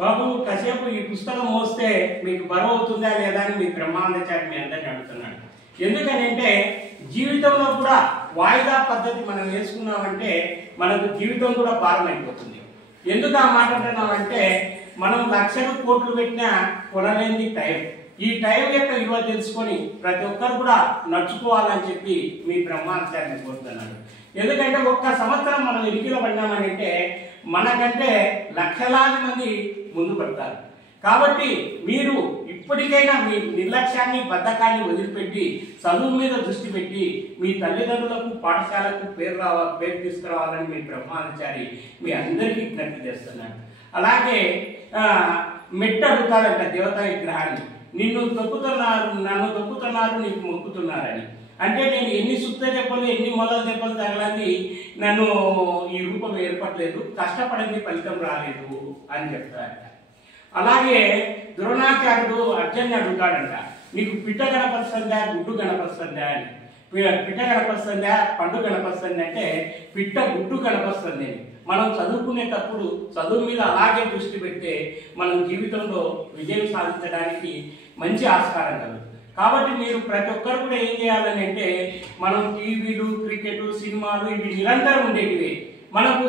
బాబు కాసేపు ఈ పుస్తకం మోస్తే మీకు బరువు అవుతుందా లేదా అని మీ బ్రహ్మానందాచారి మీ అందరిని అడుగుతున్నాడు. ఎందుకనంటే జీవితంలో కూడా వాయిదా పద్ధతి మనం వేసుకున్నామంటే మనకు జీవితం కూడా భారం అయిపోతుంది. ఎందుకు ఆ మాట అంటున్నామంటే మనం లక్షలు కోట్లు పెట్టినా కొనలేని టైం. ఈ టైం యొక్క విలువ తెలుసుకొని ప్రతి ఒక్కరు కూడా నడుచుకోవాలని చెప్పి మీ బ్రహ్మానందాచారిని కోరుతున్నాడు. ఎందుకంటే ఒక్క సంవత్సరం మనం ఇరికిలో పడినామనంటే మనకంటే లక్షలాది మంది ముందు పడతారు. కాబట్టి మీరు ఇప్పటికైనా మీ నిర్లక్ష్యాన్ని బద్ధకాన్ని వదిలిపెట్టి చదువు మీద దృష్టి పెట్టి మీ తల్లిదండ్రులకు పాఠశాలకు పేరు తీసుకురావాలని మీ బ్రహ్మానందాచారి మీ అందరికీ విజ్ఞప్తి చేస్తున్నాడు. అలాగే మెట్ట అడుగుతాడంట దేవతా విగ్రహాన్ని, నిన్ను తొక్కుతున్నారు, నన్ను తొక్కుతున్నారు, నీకు మొక్కుతున్నారని. అంటే నేను ఎన్ని సుత్త దెబ్బలు ఎన్ని మొదల దెబ్బలు తగలని నన్ను ఈ రూపం ఏర్పడలేదు, కష్టపడింది ఫలితం రాలేదు అని చెప్తారంట. అలాగే ద్రోణాచార్యుడు అర్జున్ని అడుగుతాడంట, నీకు పిట్ట గణపరుస్తుందా గుడ్డు గణపరుస్తుందా అని. పిట్ట గణపరుస్తుందా పండు గణపరుస్తుంది అంటే పిట్ట గుడ్డు గణపరుస్తుంది అని. మనం చదువుకునేటప్పుడు చదువు మీద అలాగే దృష్టి పెడితే మనం జీవితంలో విజయం సాధించడానికి మంచి ఆస్కారం కలదు. కాబట్టి మీరు ప్రతి ఒక్కరు కూడా ఏం చేయాలని అంటే మనం టీవీలు క్రికెట్ సినిమాలు ఇవి నిరంతరం ఉండేటివి. మనకు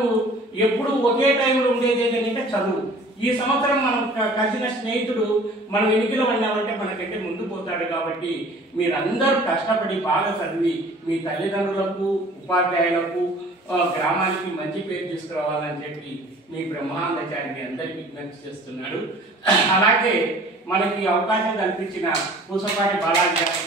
ఎప్పుడు ఒకే టైంలో ఉండేది ఏంటంటే చదువు. ఈ సంవత్సరం మనం కలిసిన స్నేహితుడు మనం ఎన్నికలు పడినామంటే మనకంటే ముందు పోతాడు. కాబట్టి మీరందరూ కష్టపడి బాగా చదివి మీ తల్లిదండ్రులకు ఉపాధ్యాయులకు గ్రామానికి మంచి పేరు తీసుకురావాలని చెప్పి మీ బ్రహ్మానందాచారి అందరికీ విజ్ఞప్తి చేస్తున్నాడు. అలాగే మనకి అవకాశం కల్పించిన పూసపాటి బాలాజీ గారు